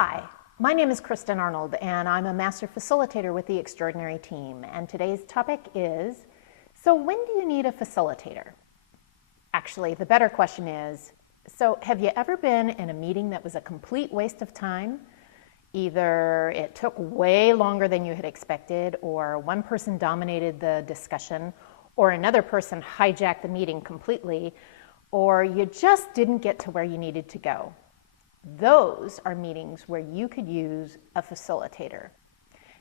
Hi, my name is Kristin Arnold, and I'm a Master Facilitator with the Extraordinary Team. And today's topic is, so when do you need a facilitator? Actually, the better question is, so have you ever been in a meeting that was a complete waste of time? Either it took way longer than you had expected, or one person dominated the discussion, or another person hijacked the meeting completely, or you just didn't get to where you needed to go. Those are meetings where you could use a facilitator.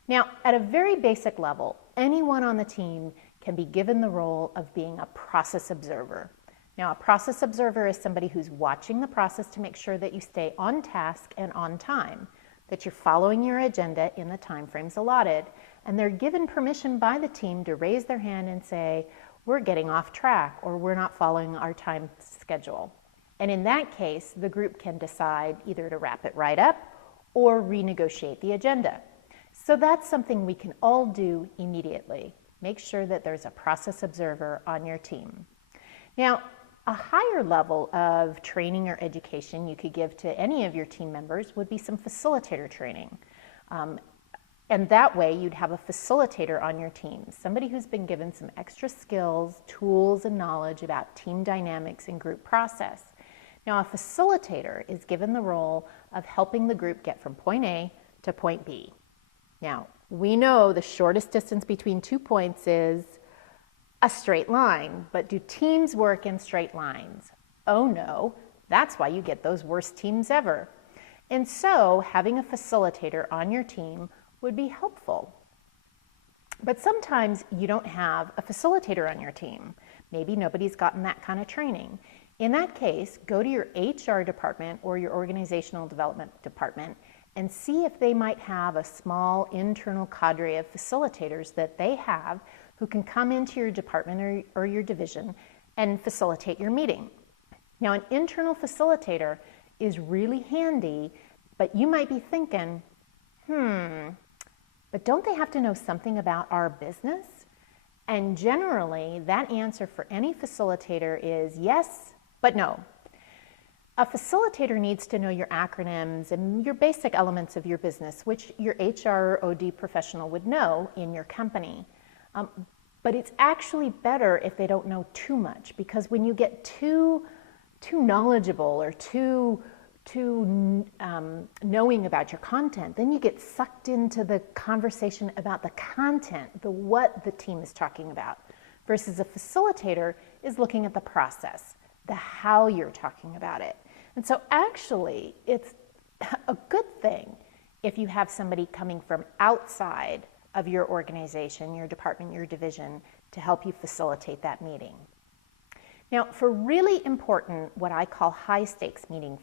Now, at a very basic level, anyone on the team can be given the role of being a process observer. Now, a process observer is somebody who's watching the process to make sure that you stay on task and on time, that you're following your agenda in the time frames allotted, and they're given permission by the team to raise their hand and say, we're getting off track, or we're not following our time schedule. And in that case, the group can decide either to wrap it right up or renegotiate the agenda. So that's something we can all do immediately. Make sure that there's a process observer on your team. Now, a higher level of training or education you could give to any of your team members would be some facilitator training. And that way you'd have a facilitator on your team, somebody who's been given some extra skills, tools, and knowledge about team dynamics and group process. Now, a facilitator is given the role of helping the group get from point A to point B. Now, we know the shortest distance between 2 points is a straight line, but do teams work in straight lines? Oh no, that's why you get those worst teams ever. And so having a facilitator on your team would be helpful. But sometimes you don't have a facilitator on your team. Maybe nobody's gotten that kind of training. In that case, go to your HR department or your organizational development department and see if they might have a small internal cadre of facilitators that they have who can come into your department or your division and facilitate your meeting. Now, an internal facilitator is really handy, but you might be thinking, but don't they have to know something about our business? And generally, that answer for any facilitator is yes, but no. A facilitator needs to know your acronyms and your basic elements of your business, which your HR or OD professional would know in your company. But it's actually better if they don't know too much, because when you get too knowledgeable or too knowing about your content, then you get sucked into the conversation about the content, what the team is talking about, versus a facilitator is looking at the process, the how you're talking about it. And so actually, it's a good thing if you have somebody coming from outside of your organization, your department, your division, to help you facilitate that meeting. Now, for really important, what I call high-stakes meetings,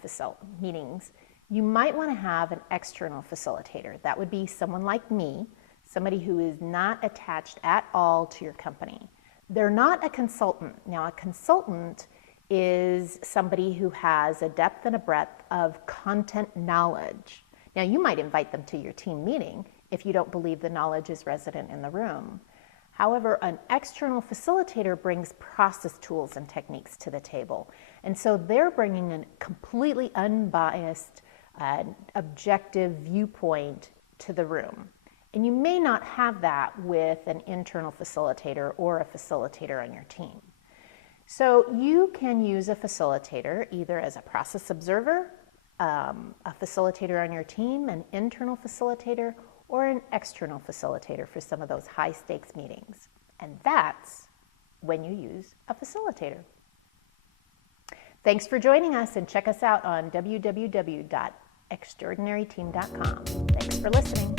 you might want to have an external facilitator. That would be someone like me, somebody who is not attached at all to your company. They're not a consultant. Now, a consultant is somebody who has a depth and a breadth of content knowledge. Now, you might invite them to your team meeting if you don't believe the knowledge is resident in the room. However, an external facilitator brings process tools and techniques to the table. And so they're bringing a completely unbiased, objective viewpoint to the room. And you may not have that with an internal facilitator or a facilitator on your team. So you can use a facilitator either as a process observer, a facilitator on your team, an internal facilitator, or an external facilitator for some of those high-stakes meetings. And that's when you use a facilitator. Thanks for joining us, and check us out on www.extraordinaryteam.com. Thanks for listening.